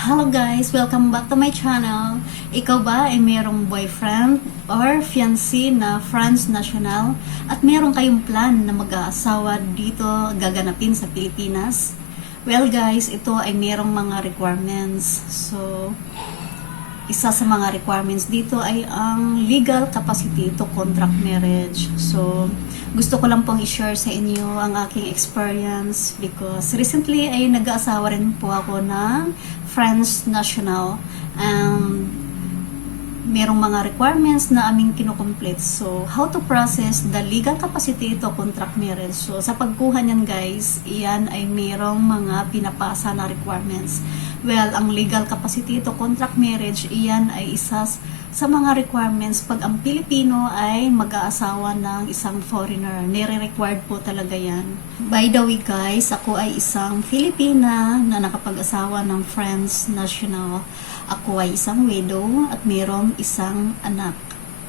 Hello guys! Welcome back to my channel. Ikaw ba ay merong boyfriend or fiancé na France national at meron kayong plan na mag-aasawa dito gaganapin sa Pilipinas? Well guys, ito ay merong mga requirements. So, isa sa mga requirements dito ay ang legal capacity to contract marriage. So, gusto ko lang pong i-share sa inyo ang aking experience because recently ay nag-aasawa rin po ako ng French national and merong mga requirements na aming kinukomplete. So, how to process the legal capacity to contract marriage. So, sa pagkuha niyan guys, iyan ay merong mga pinapasa na requirements. Well, ang legal capacity to contract marriage, iyan ay isa sa mga requirements pag ang Pilipino ay mag-aasawa ng isang foreigner. Nire-required po talaga yan. By the way guys, ako ay isang Filipina na nakapag-asawa ng French national. Ako ay isang widow at mayroong isang anak.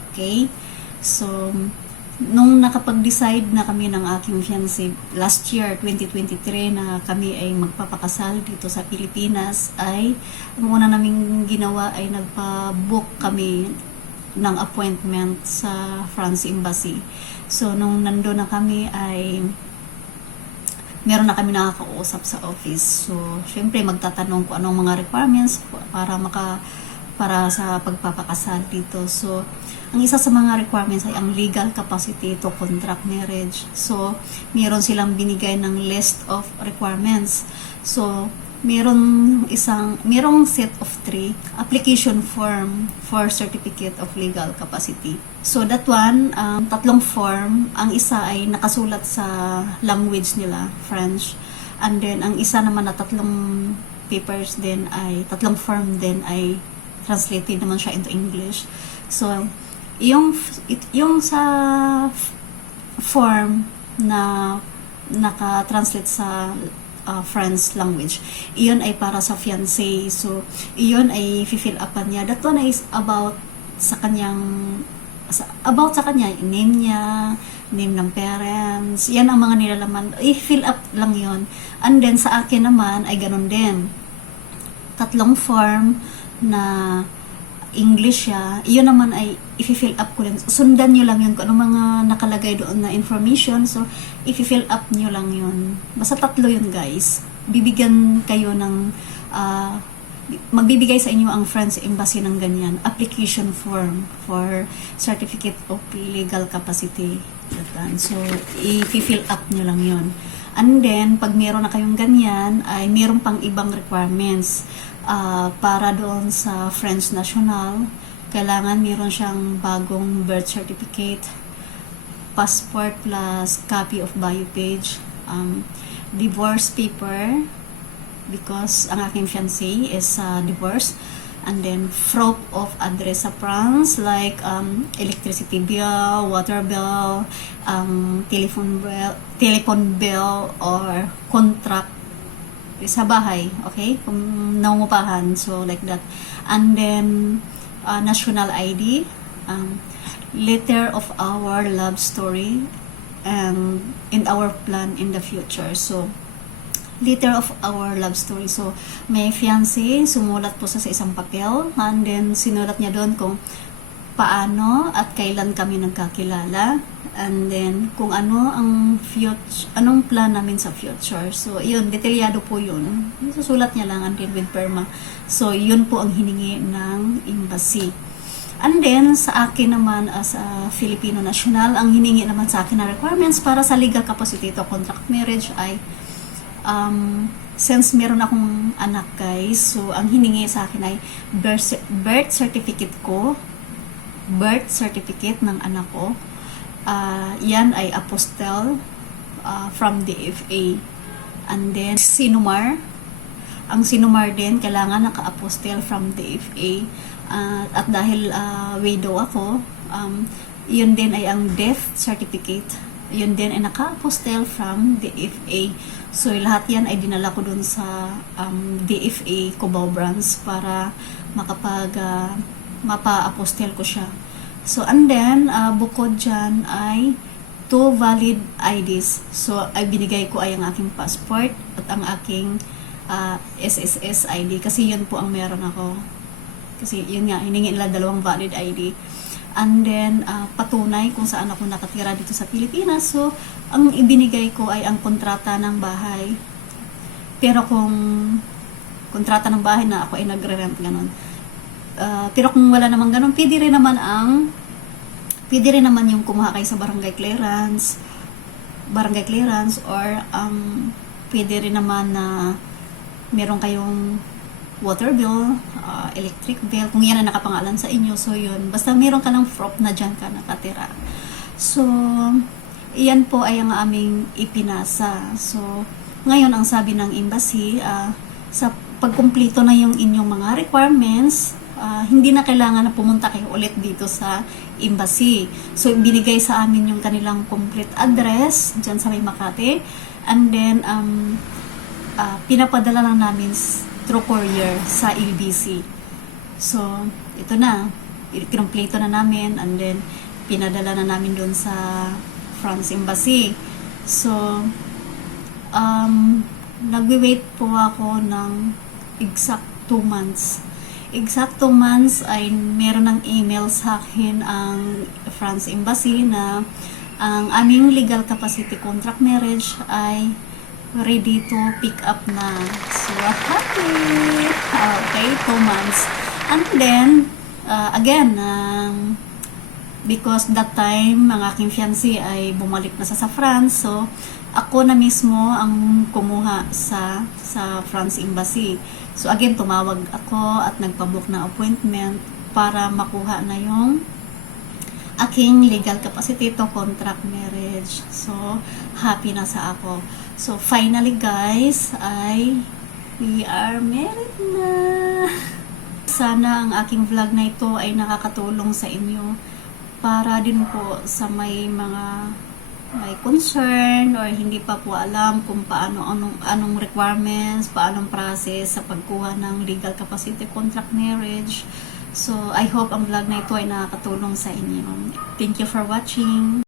Okay? So, nung nakapag-decide na kami ng aking fiancé last year, 2023, na kami ay magpapakasal dito sa Pilipinas, ay ang una naming ginawa ay nagpa-book kami ng appointment sa France Embassy. So, nung nandun na kami ay meron na kami nakakausap sa office. So, syempre magtatanong ko anong mga requirements para sa pagpapakasal dito. So, ang isa sa mga requirements ay ang legal capacity to contract marriage. So, meron silang binigay ng list of requirements. So, merong set of 3 application form for certificate of legal capacity. So that one, tatlong form, ang isa ay nakasulat sa language nila, French, and then ang isa naman na tatlong tatlong form din ay translated naman siya into English. So yung sa form na naka-translate sa French language, iyon ay para sa fiancé. So, iyon ay fill upan niya. That one is about sa kanya, name niya, name ng parents, yan ang mga nilalaman. I-fill up lang yon. And then, sa akin naman, ay ganun din. Tatlong form na English siya, iyon naman ay i-fill up ko lang. Sundan nyo lang yun kung anong mga nakalagay doon na information. So, i-fill up nyo lang yun. Basta tatlo yun guys. Bibigyan kayo ng, magbibigay sa inyo ang French Embassy ng ganyan. Application form for Certificate of Legal Capacity. So, i-fill up nyo lang yun. And then, pag meron na kayong ganyan, ay meron pang ibang requirements. Para doon sa French national, kailangan meron siyang bagong birth certificate, passport plus copy of bio page, divorce paper because ang aking fiancé is divorced, and then proof of address sa France like electricity bill, water bill, telephone bill or contract sa bahay, okay? Kung nangungupahan, so like that. And then, national ID, letter of our love story, and in our plan in the future. So, letter of our love story. So, may fiancé, sumulat po sa isang papel, and then sinulat niya doon kung paano at kailan kami nagkakilala, and then kung ano ang anong plan namin sa future. So yun, detalyado po yun, susulat niya lang and then with perma. So yun po ang hiningi ng embassy. And then sa akin naman as a Filipino national, ang hiningi naman sa akin na requirements para sa legal capacity to contract marriage ay since meron akong anak guys, so ang hiningi sa akin ay birth certificate ko, birth certificate ng anak ko. Yan ay apostle from DFA. And then sinumar, ang sinumar din kailangan naka-apostle from DFA. At dahil widow ako, yun din ay ang death certificate, yun din ay naka-apostle from DFA. So lahat yan ay dinala ko dun sa DFA Cubao branch para mapa-apostle ko siya. So, and then, bukod dyan ay 2 valid IDs. So, ay binigay ko ay ang aking passport at ang aking SSS ID kasi yun po ang meron ako. Kasi yun nga, hiningi nila 2 valid ID. And then, patunay kung saan ako nakatira dito sa Pilipinas. So, ang ibinigay ko ay ang kontrata ng bahay. Pero kung kontrata ng bahay na ako ay nagre-rent, ganun. Pero kung wala namang ganun, pwede rin naman yung kumuha kayo sa barangay clearance, or pwede rin naman na meron kayong water bill, electric bill, kung yan ang nakapangalan sa inyo. So yun, basta meron ka ng proof na dyan ka nakatira. So, iyan po ay ang aming ipinasa. So, ngayon ang sabi ng embassy, sa pagkumplito na yung inyong mga requirements, hindi na kailangan na pumunta kayo ulit dito sa embassy. So, binigay sa amin yung kanilang complete address dyan sa may Makati. And then, pinapadala lang namin through courier sa LBC. So, ito na. Kinumpleto na namin, and then, pinadala na namin doon sa France Embassy. So, nagwi-wait po ako ng exact 2 months. Exact 2 months ay meron ng email sa akin ang France Embassy na ang aming legal capacity contract marriage ay ready to pick up na. So, happy! Okay, 2 months. And then, again, because that time, ang aking fiancé ay bumalik na sa France. So, ako na mismo ang kumuha sa France Embassy. So, again, tumawag ako at nagpabook na appointment para makuha na yung aking legal capacity to contract marriage. So, happy na sa ako. So, finally guys, we are married na. Sana ang aking vlog na ito ay nakakatulong sa inyo para din po sa may concern or hindi pa po alam kung anong requirements, paanong process sa pagkuha ng legal capacity contract marriage. So, I hope ang vlog na ito ay nakakatulong sa inyo. Thank you for watching.